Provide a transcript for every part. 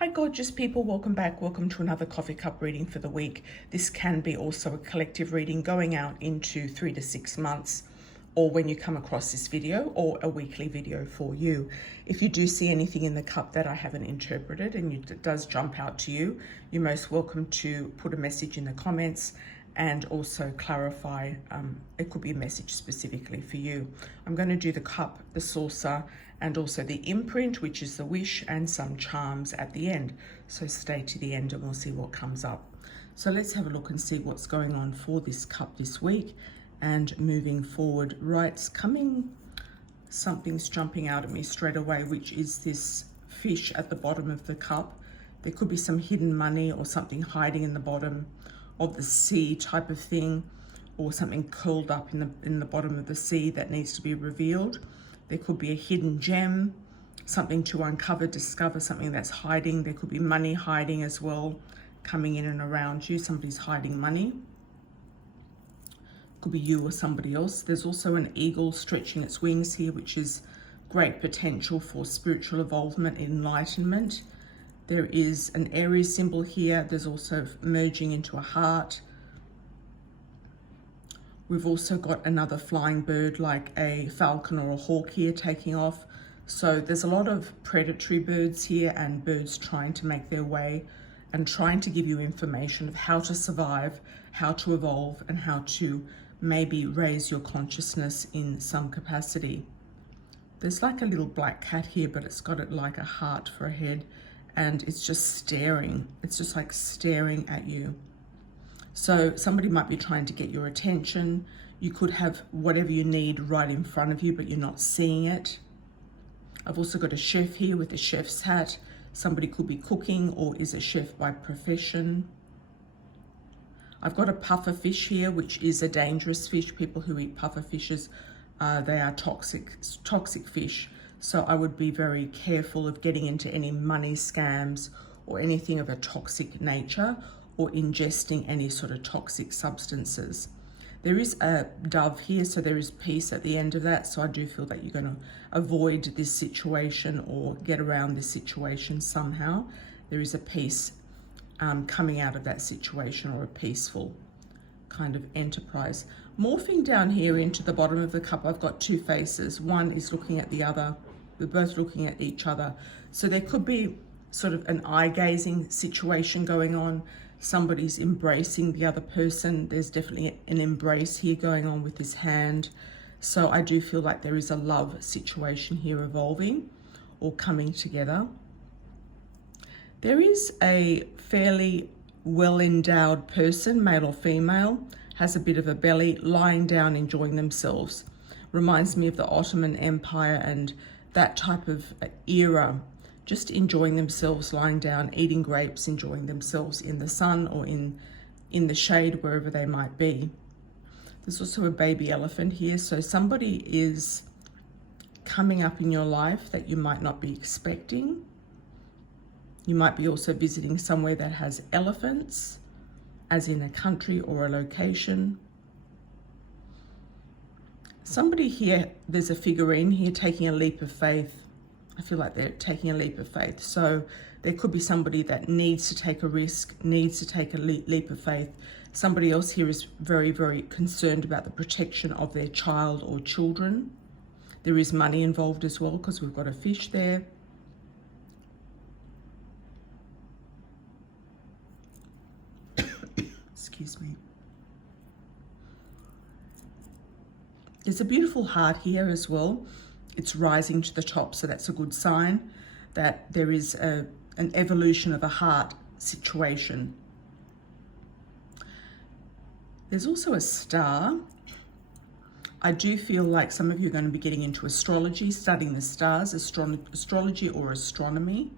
Hi gorgeous people, welcome back. Welcome to another coffee cup reading for the week. This can be also a collective reading going out into 3 to 6 months, or when you come across this video, or a weekly video for you. If you do see anything in the cup that I haven't interpreted and it does jump out to you, you're most welcome to put a message in the comments and also clarify. It could be a message specifically for you. I'm going to do the cup, the saucer, and also the imprint, which is the wish, and some charms at the end. So stay to the end and we'll see what comes up. So let's have a look and see what's going on for this cup this week and moving forward. Right, something's jumping out at me straight away, which is this fish at the bottom of the cup. There could be some hidden money or something hiding in the bottom of the sea type of thing, or something curled up in the bottom of the sea that needs to be revealed. There could be a hidden gem, something to uncover, discover something that's hiding. There could be money hiding as well, coming in and around you. Somebody's hiding money. Could be you or somebody else. There's also an eagle stretching its wings here, which is great potential for spiritual involvement, enlightenment. There is an Aries symbol here. There's also merging into a heart. We've also got another flying bird like a falcon or a hawk here taking off. So there's a lot of predatory birds here and birds trying to make their way and trying to give you information of how to survive, how to evolve, and how to maybe raise your consciousness in some capacity. There's like a little black cat here, but it's got it like a heart for a head, and it's just staring. It's just like staring at you. So somebody might be trying to get your attention. You could have whatever you need right in front of you, but you're not seeing it. I've also got a chef here with a chef's hat. Somebody could be cooking or is a chef by profession. I've got a puffer fish here, which is a dangerous fish. People who eat puffer fishes, they are toxic fish. So I would be very careful of getting into any money scams or anything of a toxic nature, or ingesting any sort of toxic substances. There is a dove here, so there is peace at the end of that. So I do feel that you're going to avoid this situation or get around this situation somehow. There is a peace coming out of that situation, or a peaceful kind of enterprise. Morphing down here into the bottom of the cup, I've got two faces. One is looking at the other. We're both looking at each other. So there could be sort of an eye-gazing situation going on. Somebody's embracing the other person. There's definitely an embrace here going on with this hand. So I do feel like there is a love situation here evolving or coming together. There is a fairly well-endowed person, male or female, has a bit of a belly, lying down enjoying themselves. Reminds me of the Ottoman Empire and that type of era. Just enjoying themselves, lying down, eating grapes, enjoying themselves in the sun or in the shade, wherever they might be. There's also a baby elephant here. So somebody is coming up in your life that you might not be expecting. You might be also visiting somewhere that has elephants, as in a country or a location. Somebody here, there's a figurine here taking a leap of faith. I feel like they're taking a leap of faith. So there could be somebody that needs to take a risk, needs to take a leap of faith. Somebody else here is very, very concerned about the protection of their child or children. There is money involved as well, because we've got a fish there. Excuse me. There's a beautiful heart here as well. It's rising to the top, so that's a good sign that there is an evolution of a heart situation. There's also a star. I do feel like some of you are going to be getting into astrology, studying the stars, astrology or astronomy.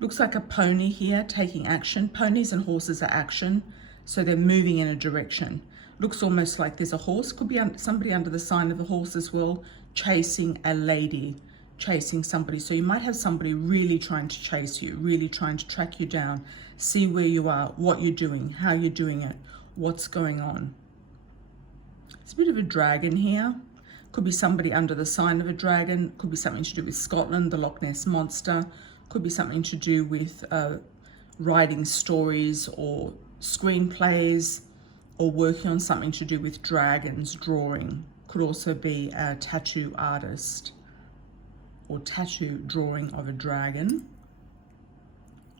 Looks like a pony here taking action. Ponies and horses are action, so they're moving in a direction. Looks almost like there's a horse, could be somebody under the sign of the horse as well, chasing a lady, chasing somebody. So you might have somebody really trying to chase you, really trying to track you down, see where you are, what you're doing, how you're doing it, what's going on. It's a bit of a dragon here. Could be somebody under the sign of a dragon. Could be something to do with Scotland, the Loch Ness Monster. Could be something to do with writing stories or screenplays, or working on something to do with dragons, drawing. Could also be a tattoo artist or tattoo drawing of a dragon.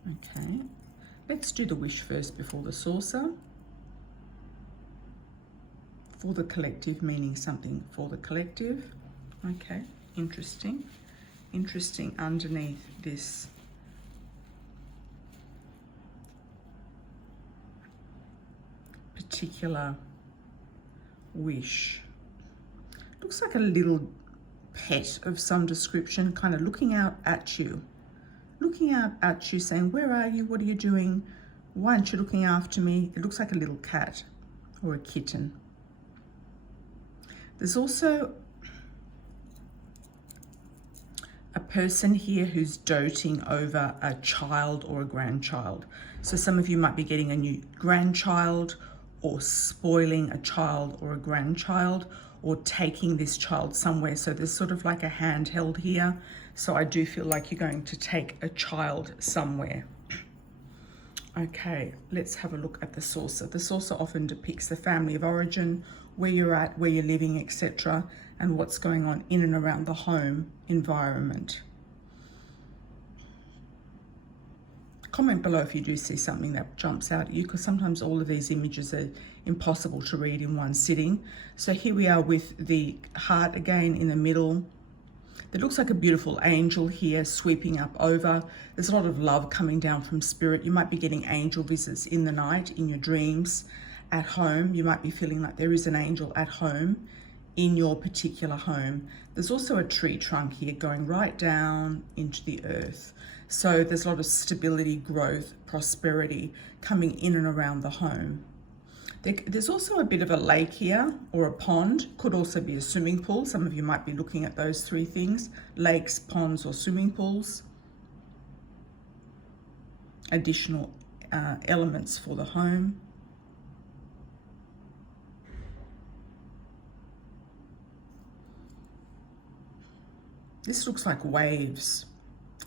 Okay, let's do the wish first before the saucer. For the collective, meaning something for the collective. Okay, interesting. Interesting underneath this particular wish. Looks like a little pet of some description, kind of looking out at you. Looking out at you saying, where are you? What are you doing? Why aren't you looking after me? It looks like a little cat or a kitten. There's also a person here who's doting over a child or a grandchild. So some of you might be getting a new grandchild, or spoiling a child or a grandchild, or taking this child somewhere. So there's sort of like a handheld here. So I do feel like you're going to take a child somewhere. Okay, let's have a look at the saucer. The saucer often depicts the family of origin, where you're at, where you're living, etc., and what's going on in and around the home environment. Comment below if you do see something that jumps out at you, because sometimes all of these images are impossible to read in one sitting. So here we are with the heart again in the middle. There looks like a beautiful angel here sweeping up over. There's a lot of love coming down from spirit. You might be getting angel visits in the night, in your dreams, at home. You might be feeling like there is an angel at home in your particular home. There's also a tree trunk here going right down into the earth. So there's a lot of stability, growth, prosperity coming in and around the home. There's also a bit of a lake here, or a pond. Could also be a swimming pool. Some of you might be looking at those three things: lakes, ponds, or swimming pools. Additional elements for the home. This looks like waves.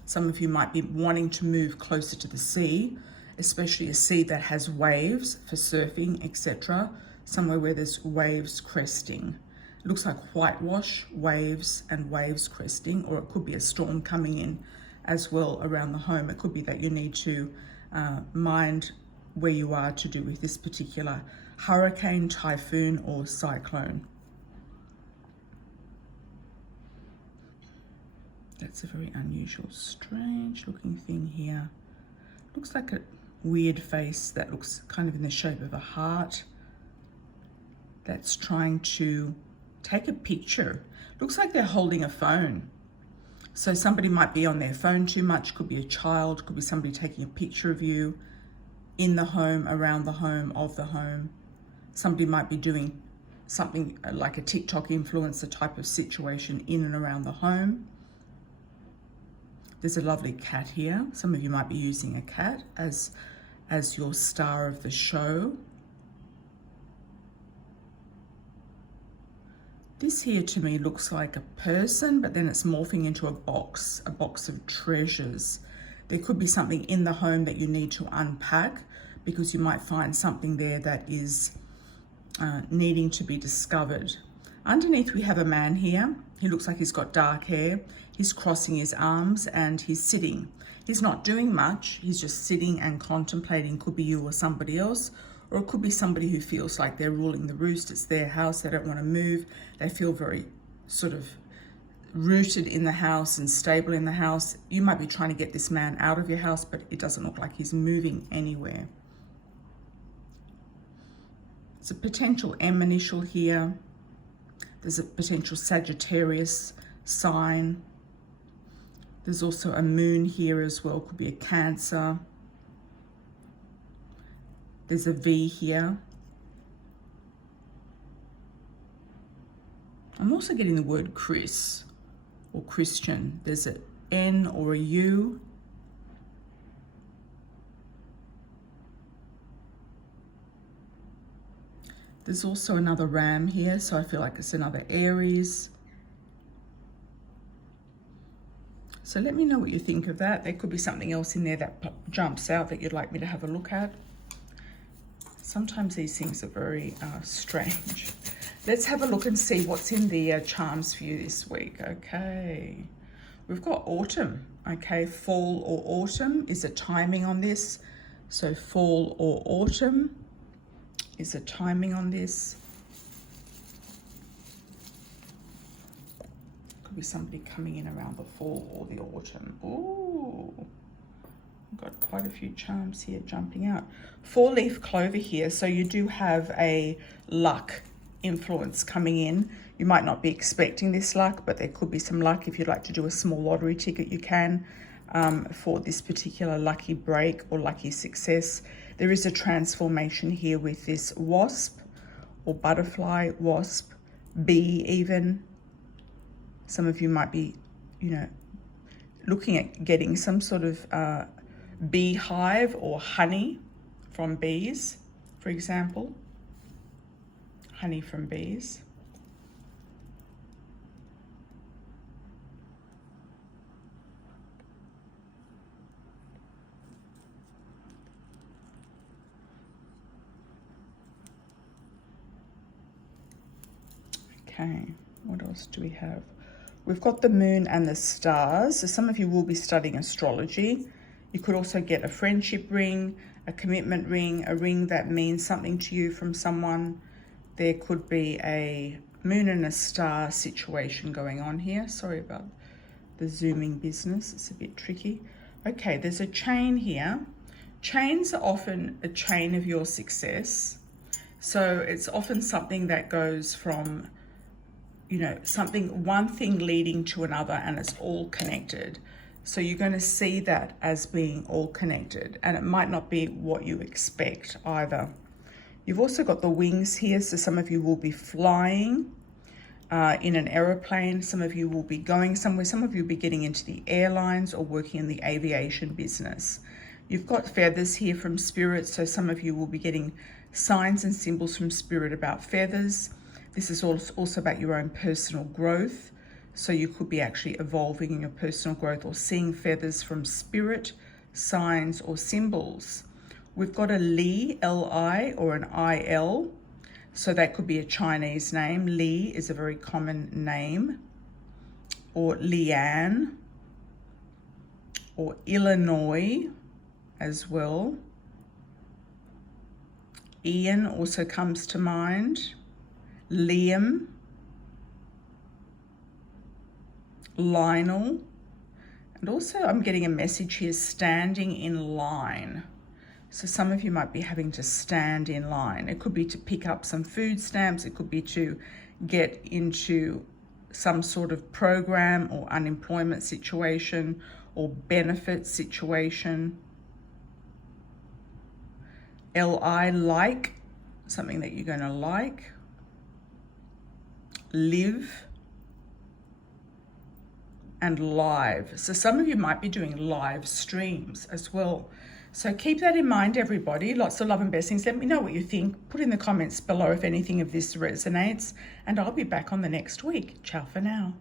Some of you might be wanting to move closer to the sea, especially a sea that has waves for surfing, etc. Somewhere where there's waves cresting. It looks like whitewash, waves, and waves cresting, or it could be a storm coming in as well around the home. It could be that you need to mind where you are to do with this particular hurricane, typhoon, or cyclone. That's a very unusual, strange looking thing here. Looks like a weird face that looks kind of in the shape of a heart that's trying to take a picture. Looks like they're holding a phone. So somebody might be on their phone too much. Could be a child, could be somebody taking a picture of you in the home, around the home, of the home. Somebody might be doing something like a TikTok influencer type of situation in and around the home. There's a lovely cat here. Some of you might be using a cat as your star of the show. This here to me looks like a person, but then it's morphing into a box of treasures. There could be something in the home that you need to unpack, because you might find something there that is needing to be discovered. Underneath we have a man here. He looks like he's got dark hair. He's crossing his arms and he's sitting. He's not doing much. He's just sitting and contemplating. Could be you or somebody else, or it could be somebody who feels like they're ruling the roost. It's their house. They don't want to move. They feel very sort of rooted in the house and stable in the house. You might be trying to get this man out of your house, but it doesn't look like he's moving anywhere. It's a potential M initial here. There's a potential Sagittarius sign. There's also a moon here as well. Could be a Cancer. There's a V here. I'm also getting the word Chris or Christian. There's an N or a U. There's also another ram here, so I feel like it's another Aries. So let me know what you think of that. There could be something else in there that jumps out that you'd like me to have a look at. Sometimes these things are very strange. Let's have a look and see what's in the charms for you this week. Okay, we've got autumn. Okay, fall or autumn is a timing on this. So fall or autumn is a timing on this. Could be somebody coming in around the fall or the autumn. Ooh, got quite a few charms here jumping out. 4-leaf clover here, so you do have a luck influence coming in. You might not be expecting this luck, but there could be some luck. If you'd like to do a small lottery ticket, you can for this particular lucky break or lucky success. There is a transformation here with this wasp or butterfly, wasp, bee even. Some of you might be, you know, looking at getting some sort of beehive or honey from bees, for example. Honey from bees. Okay, what else do we have? We've got the moon and the stars. So some of you will be studying astrology. You could also get a friendship ring, a commitment ring, a ring that means something to you from someone. There could be a moon and a star situation going on here. Sorry about the zooming business. It's a bit tricky. Okay, there's a chain here. Chains are often a chain of your success. So it's often something that goes from, you know, one thing leading to another, and it's all connected. So you're going to see that as being all connected, and it might not be what you expect either. You've also got the wings here, so some of you will be flying in an aeroplane. Some of you will be going somewhere. Some of you will be getting into the airlines or working in the aviation business. You've got feathers here from Spirit, so some of you will be getting signs and symbols from Spirit about feathers. This is also about your own personal growth. So you could be actually evolving in your personal growth or seeing feathers from Spirit, signs or symbols. We've got a Li, L-I, or an I-L. So that could be a Chinese name. Li is a very common name. Or Lian. Or Illinois as well. Ian also comes to mind. Liam, Lionel, and also I'm getting a message here, standing in line. So some of you might be having to stand in line. It could be to pick up some food stamps. It could be to get into some sort of program or unemployment situation or benefit situation. L-I, like, something that you're going to like. Live and live. So some of you might be doing live streams as well. So keep that in mind, everybody. Lots of love and blessings. Let me know what you think. Put in the comments below if anything of this resonates, and I'll be back on the next week. Ciao for now.